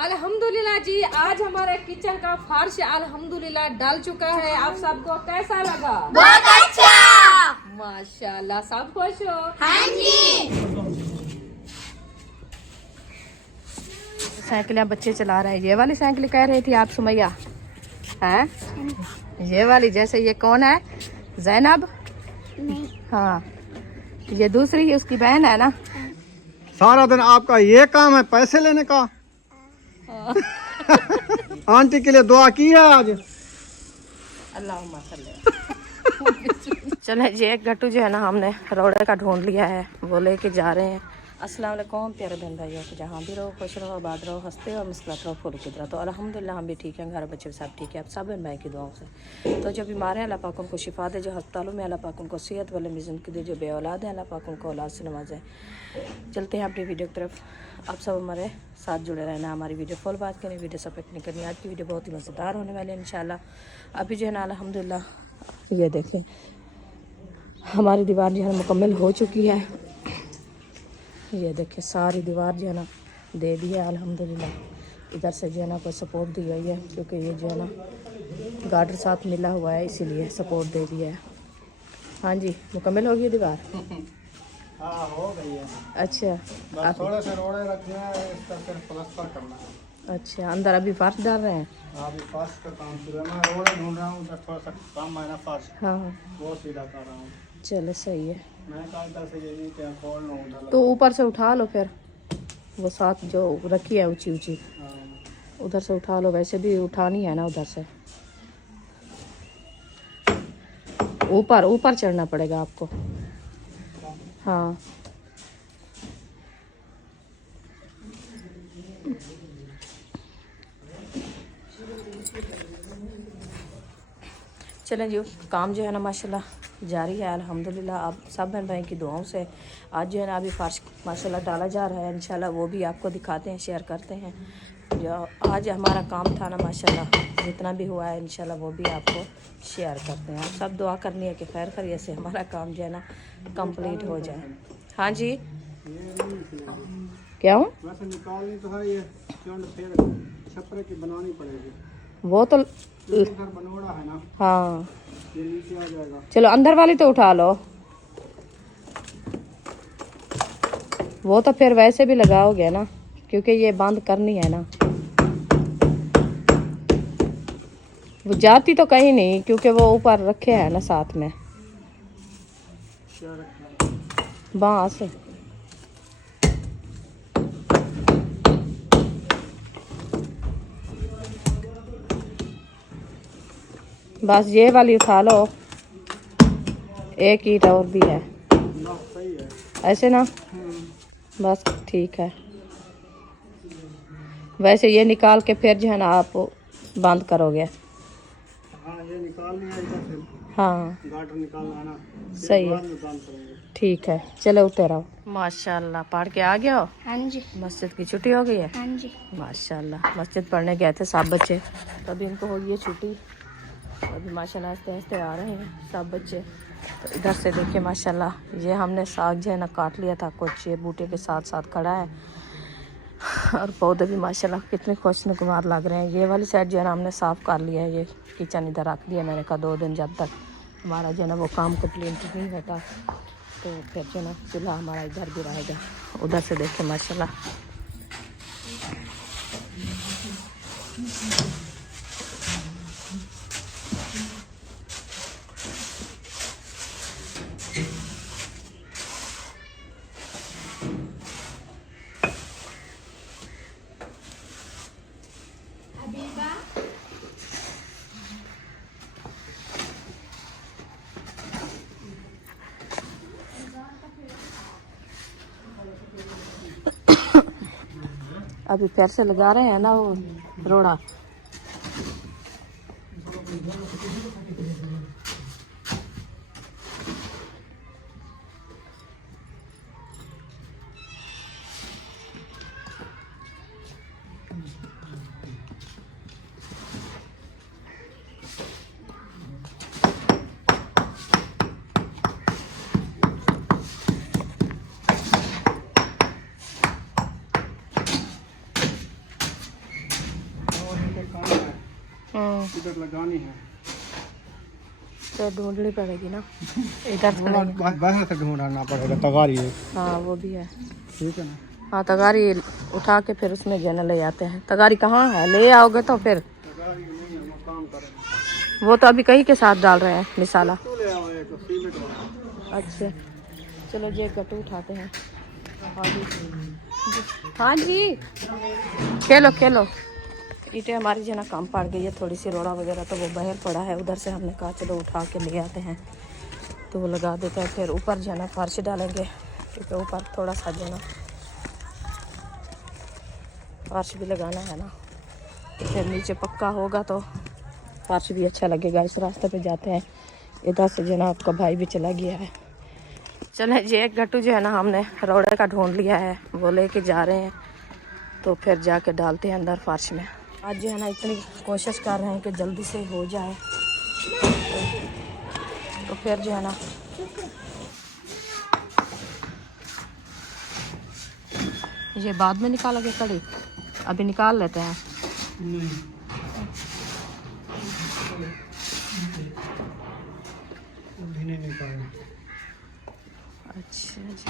अल्हम्दुलिल्लाह जी, आज हमारा किचन का फर्श अल्हम्दुलिल्लाह डल चुका है। आप सबको कैसा लगा? बहुत अच्छा। माशाल्लाह, सब खुश हो? हाँ जी। साइकिलें बच्चे चला रहे हैं। ये वाली साइकिल कह रही थी आप सुमैया, हैं? ये वाली, जैसे ये कौन है? जैनब? नहीं। हाँ, ये दूसरी उसकी बहन है ना। सारा दिन आपका ये काम है पैसे लेने का। आंटी के लिए दुआ की है आज। अल्लाहुम्मा सल्ली। चले, ये एक गट्टू जो है ना, हमने रोड़े का ढूंढ लिया है, वो लेके जा रहे हैं। अस्सलाम वालेकुम प्यारे बहन भाइयों, जहाँ भी रहो खुश रहो, आबाद रहो, हंसते और मुस्कुराते रहो, फूल की तरह। तो अल्हम्दुलिल्लाह हम भी ठीक हैं, घर बच्चे सब ठीक है, आप सब बहन भाई की दुआओं से। तो जो बीमार हैं अल्लाह पाक उनको शिफा दे, जो अस्पतालों में अल्लाह पाक उनको सेहत वाले में ज़िंदगी दे, जो बे औलाद हैं अल्लाह पाक उनको औलाद से नवाजे। चलते हैं अपनी वीडियो की तरफ। आप सब हमारे साथ जुड़े रहना, हमारी वीडियो फुल बात करें, वीडियो सपोर्ट नहीं करनी। आज की वीडियो बहुत ही मज़ेदार होने वाली है इंशाल्लाह। अभी जो है ना अल्हम्दुलिल्लाह ये देखें, हमारी दीवार जो है मुकम्मल हो चुकी है। ये देखें, सारी दीवार जो है ना दे दी है अल्हम्दुलिल्लाह। इधर से जो है ना कोई सपोर्ट दी हुई है, क्योंकि ये जो है ना गार्डर साथ मिला हुआ है, इसीलिए सपोर्ट दे दिया है। हाँ जी, मुकम्मल हो गई दीवार। हाँ, हो गई है। अच्छा, बस थोड़े से रोड़े रखने हैं, इसका सिर्फ प्लास्टर करना है। अच्छा, अंदर अभी फर्श डाल रहे हैं। अभी फर्श का काम शुरू है। मैं रोड़े ढूंढ रहा हूँ, थोड़ा सा काम है ना फर्श, हाँ, वो सीधा कर रहा हूँ। चलो सही है। मैं कहा इधर से ये नहीं क्या खोल लूँ उधर। तो ऊपर से उठा लो फिर, वो साथ जो रखी है ऊंची ऊंची, उधर से उठा लो। वैसे भी उठानी है ना उधर से, ऊपर ऊपर चढ़ना पड़ेगा आपको। हाँ, चलें जी, काम जो है ना माशाल्लाह जारी है अल्हम्दुलिल्लाह। आप सब बहन भाई की दुआओं से आज जो है ना अभी फर्श माशाल्लाह डाला जा रहा है। इंशाल्लाह वो भी आपको दिखाते हैं, शेयर करते हैं। जो आज हमारा काम था ना माशाल्लाह, जितना भी हुआ है इंशाल्लाह वो भी आपको शेयर करते हैं। आप सब दुआ करनी है कि खैर खैरियत से हमारा काम जो है ना कंप्लीट हो जाए। हाँ जी, क्या हूँ? वैसे निकालनी तो है, ये चुंड फिर छपरे की बनानी पड़ेगी। वो तो इधर बनोड़ा है ना, हाँ, ये नीचे आ जाएगा। चलो अंदर वाली तो उठा लो। वो तो फिर वैसे भी लगाओगे ना, क्योंकि ये बंद करनी है ना। वो जाती तो कहीं नहीं, क्योंकि वो ऊपर रखे हैं ना साथ में क्या रखना है? बांस। बस ये वाली उठा लो, एक ईंट और भी है। ना सही है। ऐसे ना, बस ठीक है। वैसे ये निकाल के फिर जो है ना आप बंद करोगे। हाँ, ये निकालनी है इधर से, हाँ गाटर निकालना है ना, सही है, बाद में बंद करेंगे। ठीक है। चलो उतर आओ। माशाल्लाह, पढ़ के आ गया हो? हाँ जी। मस्जिद की छुट्टी हो गई है? हाँ जी। माशाल्लाह, मस्जिद पढ़ने गए थे सब बच्चे, तभी इनको हो गई है छुट्टी। अभी माशाल्लाह आस्ते आस्ते आ रहे हैं सब बच्चे। तो इधर से देखिए माशाल्लाह, ये हमने साग जो है ना काट लिया था, कुछ ये बूटे के साथ साथ खड़ा है। और पौधे भी माशाल्लाह कितने खुशनुमार लग रहे हैं। ये वाली साइड जो है ना हमने साफ़ कर लिया है, ये किचन इधर रख दिया। मैंने कहा 2 दिन जब तक हमारा जो है ना वो काम कंप्लीट नहीं होता, तो फिर जो है ना चूल्हा हमारा इधर भी रहेगा। उधर से देखें माशाल्लाह, अभी फिर से लगा रहे हैं ना वो रोड़ा। इधर लगानी है तो ढूंढनी पड़ेगी ना इधर तो नहीं। बाहर से ढूंढना पड़ेगा तगारी है। हाँ वो भी है। ठीक है ना। हाँ तगारी उठा के फिर उसमें जो है ना ले आते हैं। तगारी कहाँ है, ले आओगे तो फिर तगारी नहीं है, वो काम करेंगे। वो तो अभी कहीं के साथ डाल रहे हैं मिसाला। तो ले आओ एक सीमेंट वाला। अच्छा चलो ये गट्टू उठाते हैं। हाँ जी खेलो खेलो। ईंटें हमारी जो है ना कम पड़ गई है थोड़ी सी, रोड़ा वगैरह तो वो बाहर पड़ा है, उधर से हमने कहा चलो उठा के ले आते हैं तो वो लगा देते हैं। फिर ऊपर जो है ना फर्श डालेंगे क्योंकि ऊपर थोड़ा सा जो है ना फर्श भी लगाना है ना, फिर नीचे पक्का होगा तो फर्श भी अच्छा लगेगा। इस रास्ते पे जाते हैं, इधर से जो है ना आपका भाई भी चला गया है। चले ये एक गट्टू जो है ना हमने रोड़े का ढूंढ लिया है, वो लेके जा रहे हैं तो फिर जाके डालते हैं अंदर फर्श में। आज जो है ना इतनी कोशिश कर रहे हैं कि जल्दी से हो जाए तो फिर जो है ना ये बाद में निकालोगे कड़ी, अभी निकाल लेते हैं। नहीं निकाल। अच्छा जी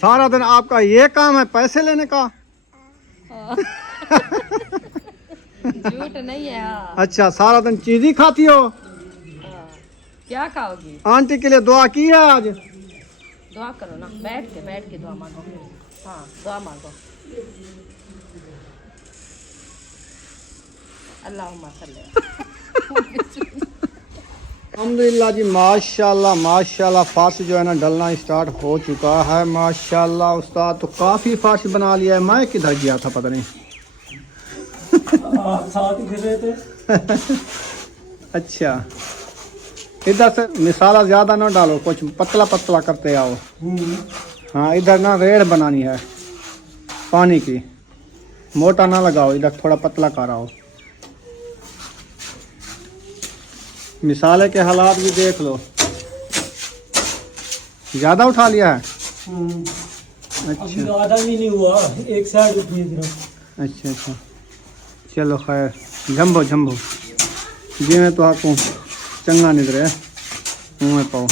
सारा दिन आपका ये काम है पैसे लेने का? झूठ नहीं है। हाँ। अच्छा सारा दिन चीज ही खाती हो? क्या खाओगी? आंटी के लिए दुआ की है आज? दुआ करो ना, बैठ के दुआ मांगो। हाँ दुआ मांगो। अल्लाहुम्मा सल्ली। अल्हम्दुलिल्लाह जी, माशाल्लाह माशाल्लाह फर्श जो है ना डलना स्टार्ट हो चुका है माशाल्लाह। उस्ताद तो काफ़ी फर्श बना लिया है। मैं किधर गया था पता नहीं। साथ ही फिर रहे थे। अच्छा इधर से मिसाला ज़्यादा ना डालो, कुछ पतला पतला करते आओ। हाँ इधर ना रेड़ बनानी है पानी की, मोटा ना लगाओ, इधर थोड़ा पतला कराओ। मिसाले के हालात भी देख लो, ज़्यादा उठा लिया है। अभी तो आधा भी नहीं हुआ, एक साइड पे भेज रहा। अच्छा अच्छा चलो खैर, जम्बो जम्बो जी में तो आपको चंगा निकले मुँह में पाओ।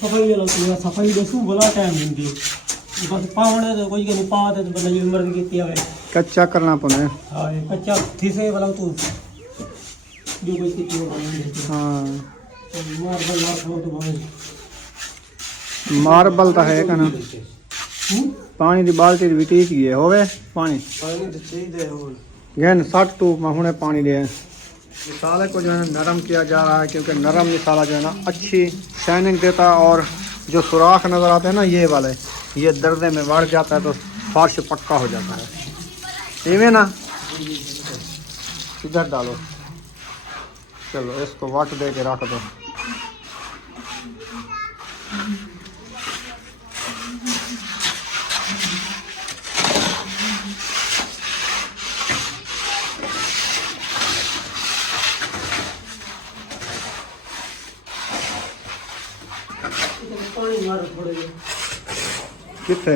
सफाई वाला सफाई दसू बोला टाइम देंगे बस पावड़े तो कोई नहीं पाते तो बंदा जो मर्जी की है कच्चा करना पड़े। हाँ कच्चा थीसे वाला तो जो कोई की हो हाँ मार्बल तो भाई मार्बल तो है ना, पानी की बाल्टी विटी की है होवे पानी तो चाहिए हो गैन 60 तो मैं हुने पानी दे। मिसाले को जो है नरम किया जा रहा है क्योंकि नरम मिसाला जो है ना अच्छी शाइनिंग देता है, और जो सुराख नज़र आते हैं ना ये वाले, ये दर्दे में बढ़ जाता है तो फर्श पक्का हो जाता है। इवे ना इधर डालो, चलो इसको वट दे के रख दो। पानी मार थोड़े कितने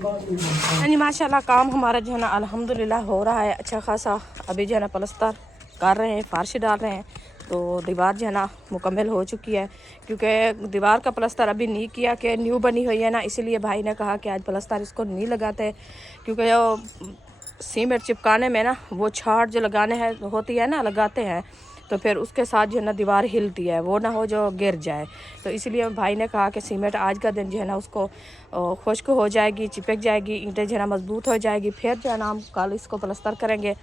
बाद जी माशाल्लाह काम हमारा जो है ना अल्हम्दुलिल्लाह हो रहा है अच्छा खासा। अभी जो है ना प्लस्तर कर रहे हैं, फार्श डाल रहे हैं, तो दीवार जो है ना मुकम्मल हो चुकी है। क्योंकि दीवार का प्लस्तर अभी नहीं किया कि न्यू बनी हुई है ना, इसीलिए भाई ने कहा कि आज प्लस्तर इसको नहीं लगाते, क्योंकि जो सीमेंट चिपकाने में ना वो छाट जो लगाने हैं होती है ना, लगाते हैं तो फिर उसके साथ जो है ना दीवार हिलती है, वो ना हो जो गिर जाए। तो इसलिए भाई ने कहा कि सीमेंट आज का दिन जो है ना उसको खुश्क हो जाएगी, चिपक जाएगी, ईंटें जो है ना मजबूत हो जाएगी, फिर जो है ना हम कल इसको प्लस्तर करेंगे।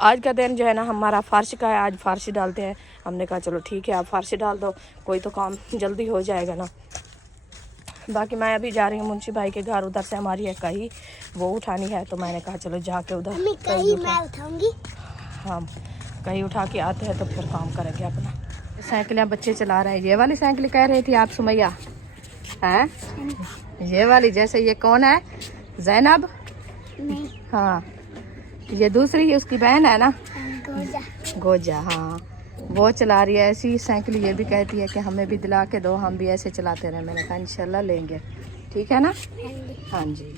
आज का दिन जो है ना हमारा फार्श का है, आज फार्श डालते हैं। हमने कहा चलो ठीक है आप फार्श डाल दो, कोई तो काम जल्दी हो जाएगा ना। बाकी मैं अभी जा रही हूँ मुंशी भाई के घर, उधर से हमारी है कहीं वो उठानी है, तो मैंने कहा चलो जाके उधर कहीं मैं उठाऊंगी। हाँ कहीं उठा के आते हैं तो फिर काम करेंगे अपना। साइकिलें बच्चे चला रहे हैं। ये वाली साइकिल कह रही थी आप सुमैया है, ये वाली जैसे ये कौन है जैनब? नहीं, हाँ ये दूसरी है उसकी बहन है ना गोजा। गोजा, हाँ वो चला रही है ऐसी साइकिल। ये भी कहती है कि हमें भी दिला के दो, हम भी ऐसे चलाते रहे। मैंने कहा इंशाल्लाह लेंगे, ठीक है ना। हाँ जी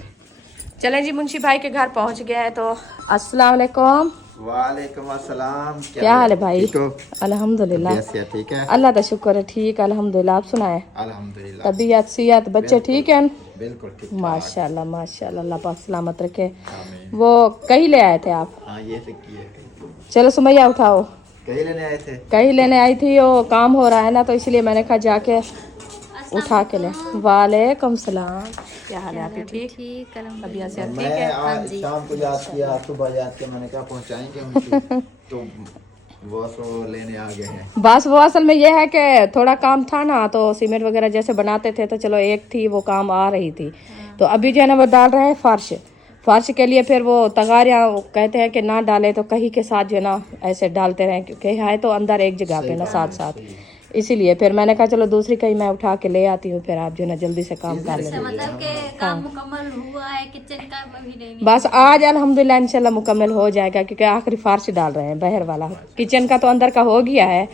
चलें जी, मुंशी भाई के घर पहुंच गए हैं। तो अस्सलाम वालेकुम। वालेकुम अस्सलाम। क्या हाल है भाई? ठीक हो? अल्हम्दुलिल्लाह। कैसे है? ठीक है अल्लाह का शुक्र है, ठीक अल्हम्दुलिल्लाह। आप सुनाए अल्हम्दुलिल्लाह। तबीयत सियत बच्चे ठीक हैं? बिल्कुल ठीक। माशाल्लाह माशाल्लाह, अल्लाह पाक सलामत रखे। आमीन। वो कहीं ले आए थे आप? हाँ ये तो किए। चलो सुमैया उठाओ। कहीं लेने आए थे? कहीं लेने आई थी, वो काम हो रहा है ना, तो इसलिए मैंने कहा जाके उठा के ले। वालेकुम सलाम, क्या हाल है आपकी? ठीक तबीयत सेहत ठीक मैं है? आज शाम को याद किया, सुबह याद किया, मैंने कहा पहुंचाएंगे उनको तो वो सो लेने आ गए हैं। बस वो असल में ये है कि थोड़ा काम था ना, तो सीमेंट वगैरह जैसे बनाते थे तो चलो एक थी वो काम आ रही थी। तो अभी जो है ना वो डाल रहे हैं फर्श। फर्श के लिए फिर वो तगारियाँ कहते हैं कि ना डाले तो कहीं के साथ जो है ना ऐसे डालते रहें, क्योंकि है तो अंदर एक जगह पे ना साथ साथ, इसीलिए फिर मैंने कहा चलो दूसरी कहीं मैं उठा के ले आती हूँ, फिर आप जो है ना जल्दी से काम कर लेंगे। मतलब के काम मुकम्मल हुआ है, किचन का अभी नहीं। बस आज अल्हम्दुलिल्लाह इंशाल्लाह मुकम्मल हो जाएगा, क्योंकि आखिरी फार्श डाल रहे हैं बाहर वाला। किचन का तो अंदर का हो गया है,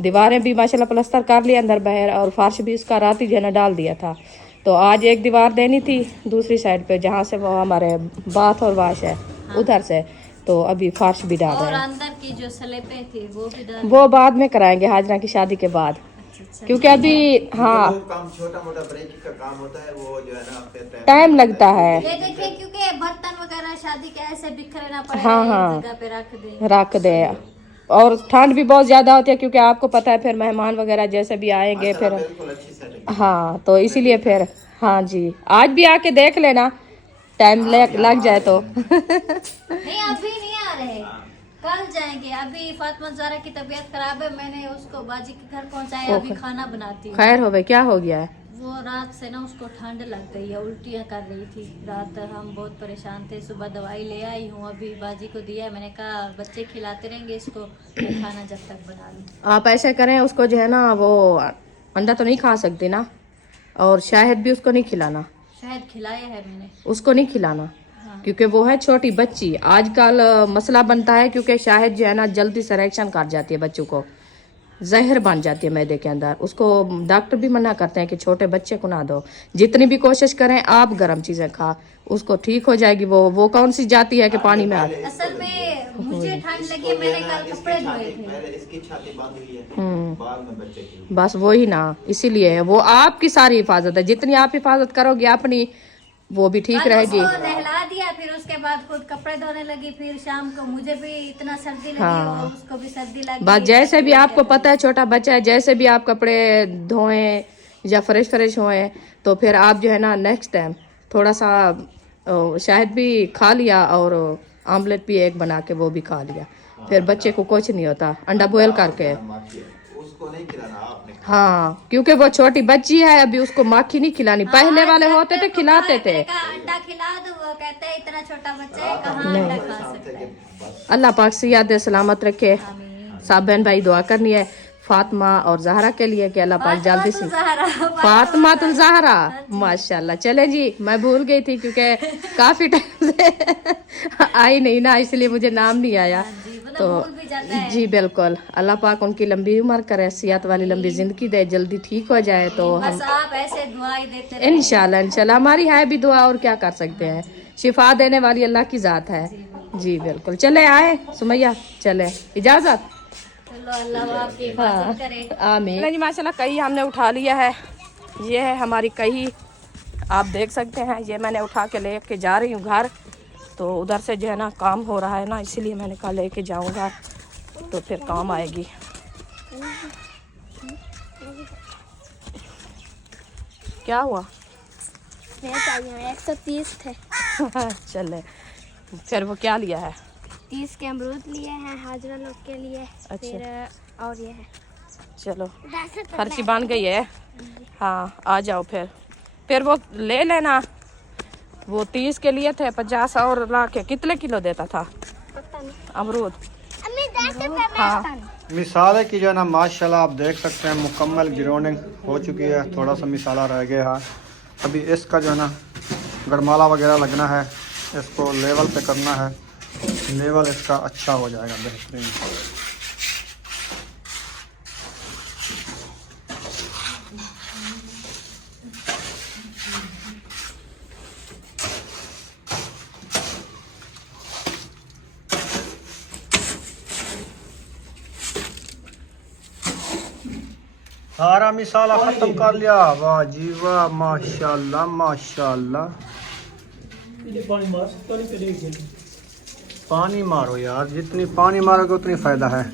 दीवारें भी माशाल्लाह प्लस्तर कर लिया अंदर बाहर, और फार्श भी उसका रात ही जो है ना डाल दिया था। तो आज एक दीवार देनी थी दूसरी साइड पे, जहाँ से वो हमारे बाथ और वाश है उधर से, तो अभी फार्श भी डाल और रहे हैं। अंदर की जो स्लेपें थी वो भी डाल। वो बाद में कराएंगे हाजरा की शादी के बाद, क्योंकि अभी हाँ वो काम छोटा मोटा ब्रेक का काम होता है, वो जो है ना फिर टाइम लगता है। ये देखिए क्योंकि बर्तन वगैरह शादी के ऐसे बिखरे ना पड़े, हाँ, एक हाँ। जगह पे रख दे। रख दे, और ठंड भी बहुत ज्यादा होती है, क्योंकि आपको पता है फिर मेहमान वगैरह जैसे भी आएंगे फिर। बिल्कुल अच्छी सेटिंग। हाँ तो इसीलिए फिर हाँ जी आज भी आके देख लेना, टाइम लग जाए तो। नहीं अभी नहीं आ रहे, कल जाएंगे। अभी फातिमा ज़हरा की तबीयत खराब है, मैंने उसको बाजी के घर पहुंचाया, अभी खाना बनाती हूँ। खैर हो गई, क्या हो गया है? वो रात से ना उसको ठंड लग गई है, उल्टियाँ कर रही थी रात। हम बहुत परेशान थे, सुबह दवाई ले आई हूँ, अभी बाजी को दिया है। मैंने कहा बच्चे खिलाते रहेंगे इसको, मैं खाना जब तक बना लूँ। आप ऐसे करें, उसको जो है ना वो अंडा तो नहीं खा सकती ना, और शायद भी उसको नहीं खिलाना। शायद खिलाया है मैंने। उसको नहीं खिलाना, क्योंकि वो है छोटी बच्ची। आजकल मसला बनता है, क्योंकि शायद जो है ना जल्दी से रिएक्शन कर जाती है बच्चों को, जहर बन जाती है मैदे के अंदर। उसको डॉक्टर भी मना करते हैं कि छोटे बच्चे को ना दो, जितनी भी कोशिश करें आप गर्म चीजें खा, उसको ठीक हो जाएगी। वो कौन सी जाती है कि पानी में असल में मुझे ठंड लगी, मैंने कल कपड़े धोए थे। पहले इसकी छाती बंद हुई है, बाद में बच्चे की। बस वही ना, इसीलिए वो आपकी सारी हिफाजत है, जितनी आप हिफाजत करोगे अपनी वो भी ठीक रहेगी। उसको नहला दिया, फिर उसके बाद खुद कपड़े धोने लगी, फिर शाम को मुझे भी इतना सर्दी लगी और उसको भी सर्दी लगी। बस जैसे भी आपको पता है छोटा बच्चा है, जैसे भी आप कपड़े धोएं या फ्रेश होएं, तो फिर आप जो है ना नेक्स्ट टाइम थोड़ा सा शायद भी खा लिया, और आमलेट भी एक बना के वो भी खा लिया, फिर बच्चे को कुछ नहीं होता। अंडा बॉयल करके उसको नहीं खिलाना आपने। हाँ, क्योंकि वो छोटी बच्ची है, अभी उसको माखी नहीं खिलानी। पहले वाले होते थे खिलाते थे। अंडा खिला दो, वो कहते हैं इतना छोटा बच्चा है कहाँ अंडा खा सकता है। अल्लाह पाक सियात सलामत रखे। सब बहन भाई दुआ करनी है फातिमा और जहरा के लिए कि अल्लाह पाक जल्दी से। फातिमा तुल जहरा, माशाल्लाह। चले जी, मैं भूल गई थी क्योंकि काफी टाइम से आई नहीं ना, इसलिए मुझे नाम नहीं आया। तो भूल भी जाता है। जी बिल्कुल, अल्लाह पाक उनकी लंबी उम्र करे, सेहत वाली लंबी ज़िंदगी दे, जल्दी ठीक हो जाए। तो हम बस आप ऐसे दुआई देते रहे। इंशाल्लाह हमारी है भी दुआ, और क्या कर सकते हैं, शिफा देने वाली अल्लाह की ज़ात है। जी बिल्कुल, चले आए सुमैया, चले, इजाज़त। चलो अल्लाह आपकी हिफाजत करे। आमीन जी। माशाल्लाह कही हमने उठा लिया है, ये है हमारी कही, आप देख सकते हैं। ये मैंने उठा के लेके जा रही हूँ घर, तो उधर से जो है ना काम हो रहा है ना, इसीलिए मैंने कहा लेके जाऊँगा तो फिर काम आएगी। क्या हुआ? मैं चाहिए 130 थे। चले, फिर वो क्या लिया है? 30 के अमरूद लिए हैं हाजरा लोग के लिए। अच्छा। फिर और ये है। चलो खर्ची बन गई है। हाँ आ जाओ फिर वो ले लेना। वो 30 के लिए थे, 50 और ला के कितने किलो देता था अमरूद? हाँ मिसाले की जो है ना माशाल्लाह आप देख सकते हैं मुकम्मल ग्राउंडिंग हो चुकी है, थोड़ा सा मिसाला रह गया है। अभी इसका जो है ना गरमाला वगैरह लगना है, इसको लेवल पे करना है, लेवल इसका अच्छा हो जाएगा, बेहतरीन। सारा मिसाला खत्म कर लिया, वाह जी वाह, माशाल्लाह माशाल्लाह। पानी मार सकता नहीं चलेगी। पानी मारो यार, जितनी पानी मारोगे उतनी फायदा है।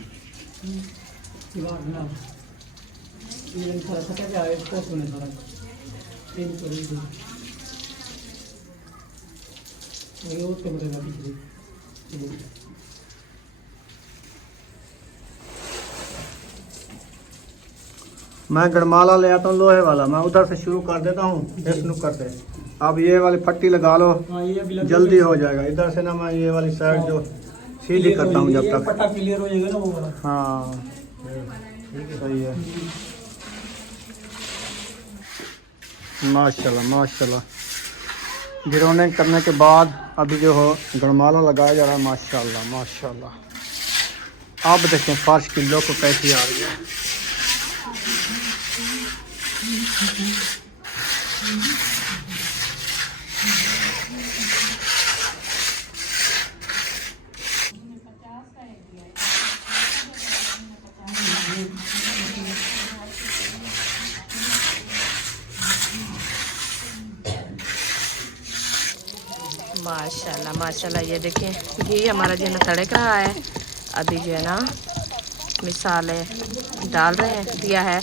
मैं गरमाला ले आता हूँ लोहे वाला, मैं उधर से शुरू कर देता हूँ इस नुक्कड़ से। अब ये वाली पट्टी लगा लो, जल्दी हो जाएगा। इधर से ना मैं ये वाली साइड जो सीधी करता हूँ जब तक पट्टा क्लियर हो जाएगा ना वो वाला। हाँ सही है, माशाल्लाह माशाल्लाह। ग्राउंडिंग करने के बाद अभी जो हो गरमाला लगाया जा रहा है, माशाल्लाह माशाल्लाह। आप देखें फर्श की लुक कैसी आ रही है। माशाल्लाह माशाल्लाह, ये देखें, ये हमारा जो है ना तड़क रहा है। अभी जो है ना मिसाले डाल रहे हैं, दिया है।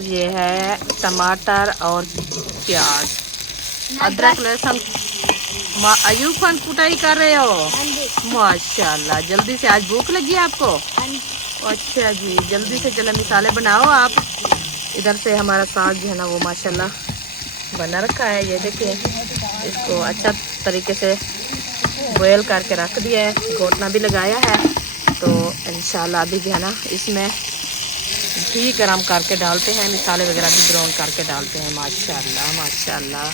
ये है टमाटर और प्याज, अदरक लहसुन। अयूब खान कुटाई कर रहे हो? माशाल्लाह, जल्दी से, आज भूख लगी है आपको? अच्छा जी, जल्दी से चलो मिसाले बनाओ आप। इधर से हमारा साग जो है ना वो माशाल्लाह बना रखा है। ये देखिए, इसको अच्छा तरीके से बॉयल करके रख दिया है, घोटना भी लगाया है। तो इंशाल्लाह अभी जो है ना इसमें घी गरम करके डालते हैं, मिसाले वगैरह भी ग्राउंड करके डालते हैं। माशाल्लाह माशाल्लाह।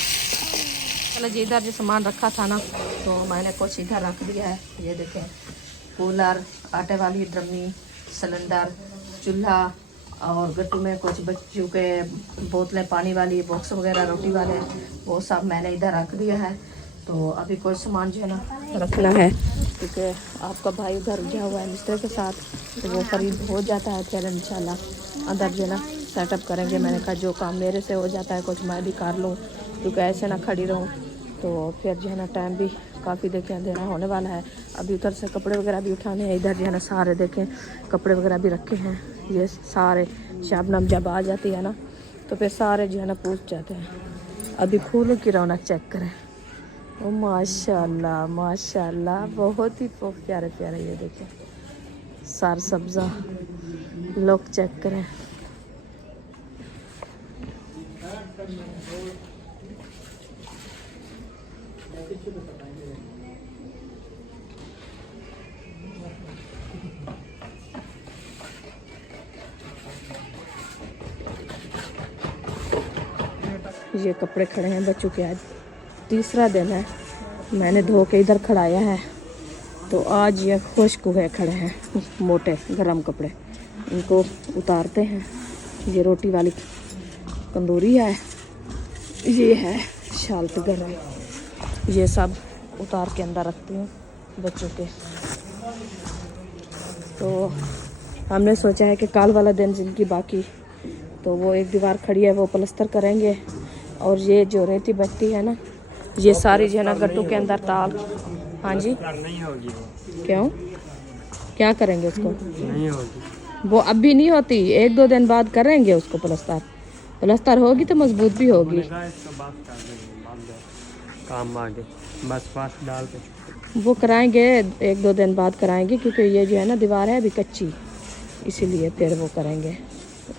चलो जी, इधर जो सामान रखा था ना तो मैंने कुछ इधर रख दिया है। ये देखें, कूलर, आटे वाली ड्रमी, सिलेंडर, चूल्हा, और गट्टू में कुछ बच्चों के बोतलें पानी वाली, बॉक्स वगैरह रोटी वाले, वो सब मैंने इधर रख दिया है। तो अभी कुछ सामान जो है ना रखना है, क्योंकि आपका भाई उधर गया हुआ है मिस्त्री के साथ, तो वो करीब हो जाता है। फिर इंशाल्लाह अंदर जो है ना सेटअप करेंगे। मैंने कहा जो काम मेरे से हो जाता है कुछ मैं भी कर लूँ, क्योंकि ऐसे ना खड़ी रहूँ। तो फिर जो है ना टाइम भी काफ़ी देखें अंधेरा होने वाला है। अभी उधर से कपड़े वगैरह भी उठाने हैं। इधर जो है ना सारे देखें कपड़े वगैरह भी रखे हैं। ये सारे शबनम जब आ जाती है ना तो फिर सारे जो है ना पूछ जाते हैं। अभी फूलों की रौनक चेक करें, ओ माशाल्लाह माशाल्लाह, बहुत ही प्यारे प्यारे। ये देखें सार सब्ज़ा, लोग चेक करें। ये कपड़े खड़े हैं बच्चों के, आज तीसरा दिन है। मैंने धो के इधर खड़ाया है। तो आज ये खुश्क हुए खड़े हैं मोटे गरम कपड़े, इनको उतारते हैं। ये रोटी वाली तंदूरी है, ये है शाल पे गरम, ये सब उतार के अंदर रखती हूँ बच्चों के। तो हमने सोचा है कि कल वाला दिन जिनकी बाकी, तो वो एक दीवार खड़ी है वो प्लस्तर करेंगे, और ये जो रेती बचती है ना, ये सारी जो है ना गट्टू के अंदर ताल। हाँ जी, नहीं होगी वो। क्यों, क्या करेंगे उसको? नहीं होगी वो अभी नहीं होती, 1-2 दिन बाद करेंगे उसको प्लस्तर। प्लस्तर होगी तो मजबूत भी होगी। इसको बात कर देंगे, बात दो काम आगे, बस पास डाल के वो कराएंगे 1-2 दिन बाद कराएंगे, क्योंकि ये जो है ना दीवार है अभी कच्ची, इसीलिए फिर वो करेंगे।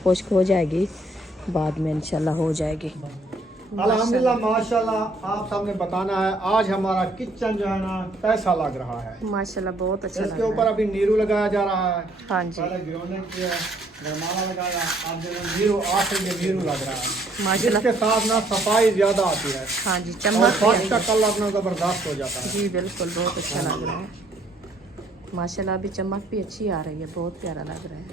खुश्क हो जाएगी, बाद में इंशाल्लाह हो जाएगी। अल्हम्दुलिल्लाह माशाल्लाह। आप सबने बताना है आज हमारा किचन जो है ना कैसा लग रहा है। माशाल्लाह बहुत अच्छा लग इसके रहा ऊपर है। अभी नीरू लगाया जा रहा है। हाँ जी पहले ग्राउंडिंग किया, गरमाला लगाया, अब जो है नीरू आखिर में नीरू लग रहा है। माशाल्लाह। इसके साथ ना सफाई ज्यादा आती है हाँ जी, और चमक फर्श का कलर अपना जबरदस्त हो जाता है। जी बिल्कुल, बहुत अच्छा लग रहा है माशाल्लाह। अभी चमक भी अच्छी आ रही है, बहुत प्यारा लग रहा है।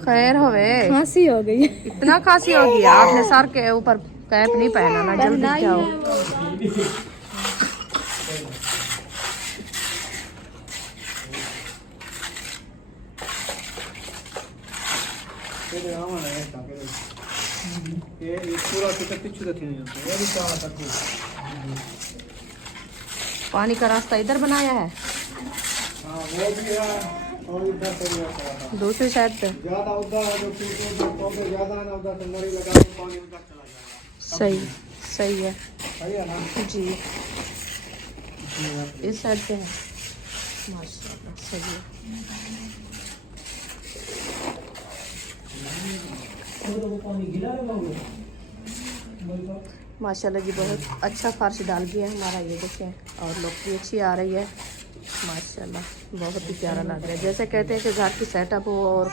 खैर होवे, खांसी हो गई। इतना खांसी होगी, आपने सर के ऊपर कैप नहीं पहना ना, जल्दी जाओ। पानी का रास्ता इधर बनाया है, वो भी है और इधर से भी है। दूसरी साइड पे। ज्यादा उधर है जो पौधे ज्यादा है ना, उधर से नरी लगा के पानी उधर चला जाएगा। सही सही है सही है ना जी, इस साइड पे है माशाल्लाह, सही है। माशाल्लाह जी, बहुत अच्छा फर्श डाल दिया है हमारा, ये देखें, और लुक भी अच्छी आ रही है माशाल्लाह, बहुत ही प्यारा लग रहा है। जैसे कहते हैं कि घर की सेटअप हो और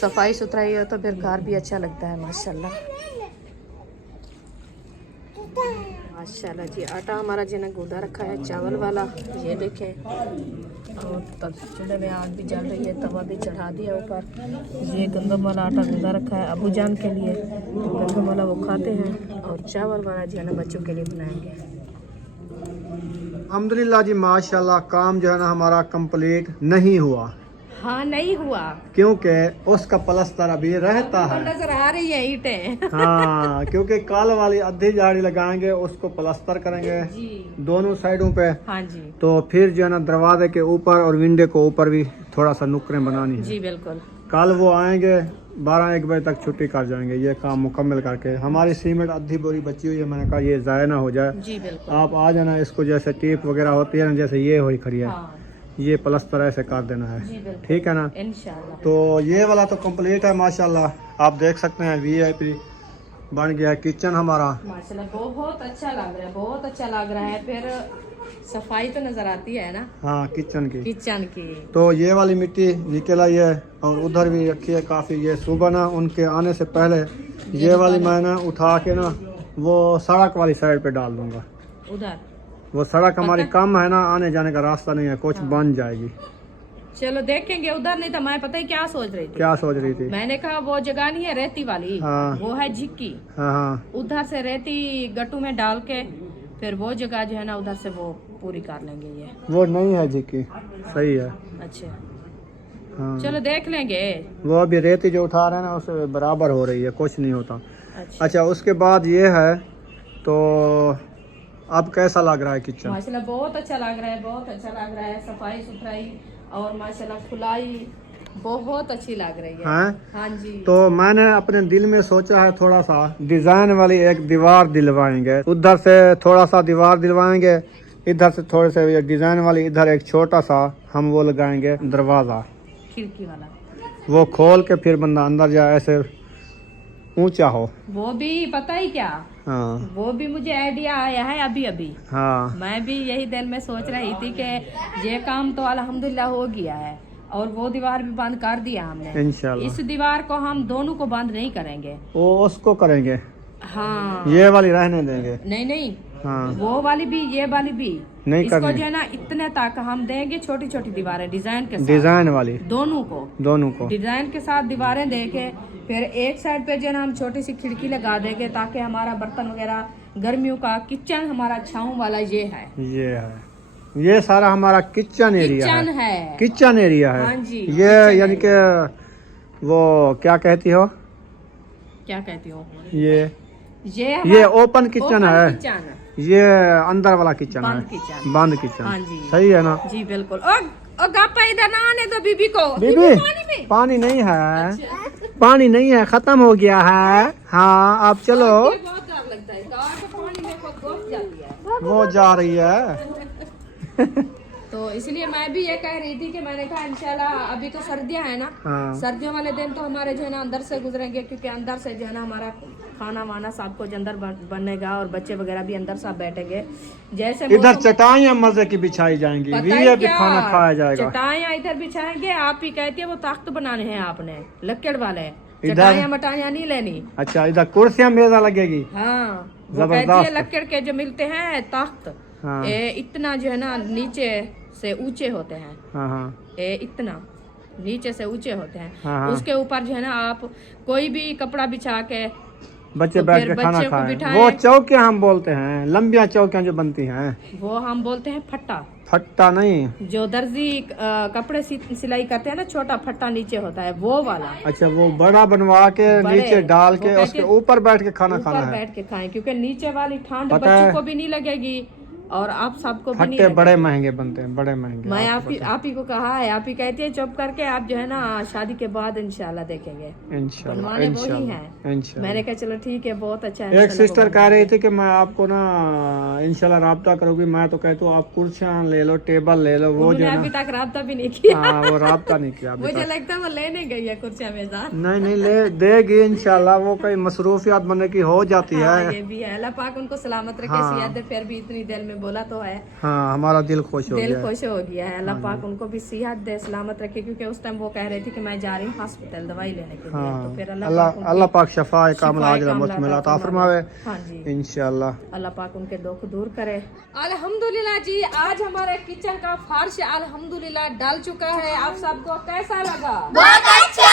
सफाई सुथराई हो तो फिर घर भी अच्छा लगता है माशाल्लाह। माशाल्लाह जी, आटा हमारा जिन्हें गूदा रखा है चावल वाला, ये देखें, और तब चूल्हे में आग भी जल रही है, तवा भी चढ़ा दिया ऊपर। ये गंदम वाला आटा गूदा रखा है अबू जान के लिए, गंदम वाला वो खाते हैं, और चावल वाला जो है ना बच्चों के लिए बनाएंगे। अल्हम्दुलिल्लाह जी माशाल्लाह। काम जो है ना हमारा कंप्लीट नहीं हुआ। हाँ नहीं हुआ, क्योंकि उसका प्लस्तर अभी रहता है। नजर आ रही है ईंटें। हाँ, क्योंकि काल वाली आधी झाड़ी लगाएंगे, उसको प्लस्तर करेंगे जी दोनों साइडों पे। हाँ जी तो फिर जो है ना दरवाजे के ऊपर और विंडो के ऊपर भी थोड़ा सा नुकरें बनानी है। जी बिल्कुल। कल वो आएंगे 12-1 बजे तक छुट्टी कर जाएंगे ये काम मुकम्मल करके। हमारी सीमेंट आधी बोरी बची हुई है, मैंने कहा ये ज़ाया ना हो जाए, जी बिल्कुल। आप आ जाना। इसको जैसे टेप वगैरह होती है ना, जैसे ये हुई खड़ी है, हाँ ये प्लस्तर ऐसे कर देना है, जी बिल्कुल, ठीक है ना। इंशाल्लाह। तो ये वाला तो कंप्लीट है माशाल्लाह। आप देख सकते हैं VIP बन गया किचन हमारा। माशाल्लाह बहुत अच्छा लग रहा है, बहुत अच्छा लग रहा है। फिर सफाई तो नजर आती है ना हाँ किचन की। किचन की। तो ये वाली मिट्टी निकल आई है और उधर भी रखी है काफ़ी। ये सुबह ना उनके आने से पहले ये वाली मैं ना उठा के ना वो सड़क वाली साइड पे डाल दूंगा। उधर वो सड़क हमारी कम है ना, आने जाने का रास्ता नहीं है, कुछ बन जाएगी। चलो देखेंगे उधर। नहीं तो मैं पता है क्या सोच रही थी, क्या सोच रही थी? मैंने कहा वो जगह नहीं है रेती वाली, हाँ। वो है झिक्की, हाँ हाँ उधर से रेती गट्टू में डाल के फिर वो जगह जो है ना उधर से वो पूरी कर लेंगे। ये वो नहीं है जी की, सही है। अच्छा हाँ चलो देख लेंगे। वो अभी रेती जो उठा रहे हैं ना उससे बराबर हो रही है, कुछ नहीं होता। अच्छा अच्छा उसके बाद ये है, तो अब कैसा लग रहा है किचन? माशाल्लाह बहुत अच्छा लग रहा है, बहुत अच्छा लग रहा है। सफाई सुथराई और माशाल्लाह खुलाई बहुत अच्छी लग रही है। हाँ जी। तो मैंने अपने दिल में सोचा है थोड़ा सा डिजाइन वाली एक दीवार दिलवाएंगे, उधर से थोड़ा सा दीवार दिलवाएंगे, इधर से थोड़े से डिजाइन वाली, इधर एक छोटा सा हम वो लगाएंगे दरवाजा, खिड़की वाला, वो खोल के फिर बंदा अंदर जाए, ऐसे ऊंचा हो। वो भी पता ही क्या, हाँ वो भी मुझे आइडिया आया है अभी अभी। हाँ मैं भी यही दिल में सोच रही थी कि ये काम तो अल्हम्दुलिल्लाह हो गया है, और वो दीवार भी बंद कर दिया हमने। इंशाल्लाह इस दीवार को हम दोनों को बंद नहीं करेंगे, वो उसको करेंगे, हाँ ये वाली रहने देंगे। नहीं नहीं, हाँ वो वाली भी ये वाली भी नहीं इसको करनी। जो है ना इतने तक हम देंगे, छोटी छोटी दीवारें डिजाइन के साथ, डिजाइन वाली दोनों को डिजाइन के साथ दीवारें देके फिर एक साइड पे जो है ना हम छोटी सी खिड़की लगा देंगे ताकि हमारा बर्तन वगैरह गर्मियों का किचन हमारा छाऊं वाला ये है। ये सारा हमारा किचन एरिया किचन है, है। किचन एरिया है। हाँ जी, ये यानी कि वो क्या कहती हो, क्या कहती हो, ये ओपन किचन है, किचन ये अंदर वाला किचन बंद है, किचन। बंद किचन। हाँ जी, सही है ना जी बिल्कुल। और गापा इधर ना आने दो बीबी को। बीबी पानी में पानी नहीं है, पानी नहीं है, खत्म हो गया है। हाँ आप चलो। बहुत डर लगता है, पानी में घुस जाती है वो जा रही है। तो इसलिए मैं भी ये कह रही थी कि मैंने कहा इंशाल्लाह अभी तो सर्दियां है ना, हाँ। सर्दियों वाले दिन तो हमारे जो है ना अंदर से गुजरेंगे, क्योंकि अंदर से जो है ना हमारा खाना वाना सब कुछ अंदर बनेगा और बच्चे वगैरह भी अंदर सब बैठेंगे। जैसे इधर चटाइयाँ मजे की बिछाई जाएंगी, ये भी खाना खाया जाएगा। चटाइयाँ इधर बिछाएंगे, आप ही कहती है वो तख्त बनाने हैं आपने लकड़ वाले, इधर चटाइयाँ मटाइयाँ नहीं लेनी। अच्छा इधर कुर्सियाँ मेजा लगेगी। हाँ वो कहती है लकड़ के जो मिलते हैं तख्त, हाँ। इतना जो है ना नीचे से ऊंचे होते हैं। हाँ हाँ इतना नीचे से ऊंचे होते हैं। हाँ। उसके ऊपर जो है ना आप कोई भी कपड़ा बिछा के बच्चे तो बैठ फिर के खाना बच्चे को खाएं। बिठाएं। वो चौकियाँ हम बोलते हैं, लंबिया चौकियाँ जो बनती हैं, वो हम बोलते हैं फट्टा। फट्टा नहीं। जो दर्जी कपड़े सिलाई करते हैं ना, छोटा फट्टा नीचे होता है वो वाला। अच्छा वो बड़ा बनवा के बड़े, नीचे डाल वो के कहते उसके ऊपर बैठ के खाना खाना ऊपर है। बैठ के खाएं, क्योंकि नीचे वाली ठंड पता है। बच्चों को भी नहीं लगेगी और आप सबको भी नहीं फट्टे लगेगी। बड़े महंगे बनते हैं, बड़े महंगे। मैं आप ही को कहा है, आप ही कहती है चुप करके, आप जो है ना शादी के बाद इंशाल्लाह देखेंगे इंशाल्लाह बनवाने वही इंशाल्लाह हैं। इंशाल्लाह। मैंने कहा चलो ठीक है, बहुत अच्छा है। एक इंशाल्लाह सिस्टर वो कह रही थी कि मैं आपको ना इंशाल्लाह राब्ता करूंगी। मैं तो कहता हूँ आप कुर्सियाँ ले लो, टेबल ले लो। वो जो उन्होंने है अभी ना, तक राब्ता भी नहीं किया। हाँ वो राब्ता नहीं किया अभी मुझे तक। लगता है वो लेने गई है कुर्सियाँ मेज़ान। नहीं नहीं ले देगी इंशाल्लाह। वो कई मसरूफियात बनने की हो जाती है। हाँ, ये भी है। अल्लाह पाक उनको सलामत रखे। हाँ। सियाद फिर भी इतनी देर में बोला तो है, हाँ हमारा दिल खुश हो दिल गया। खुश हो गया है। अल्लाह पाक उनको भी सेहत दे, सलामत रखे, क्योंकि उस टाइम वो कह रही थी कि मैं जा रही हूँ हॉस्पिटल दवाई लेने के लिए। हाँ तो फिर अल्लाह पाक शफाए कामिल शिफाए आजिला कामिला मुस्तमिला अता अता फरमावे हाँ जी, इंशाल्लाह। अल्लाह पाक उनके दुख दूर करे। अल्हम्दुलिल्लाह जी, आज हमारे किचन का फर्श अल्हम्दुलिल्लाह डल चुका है। आप सबको कैसा लगा? बहुत अच्छा,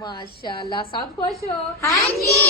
माशाल्लाह। सब खुश हो? हाँ जी।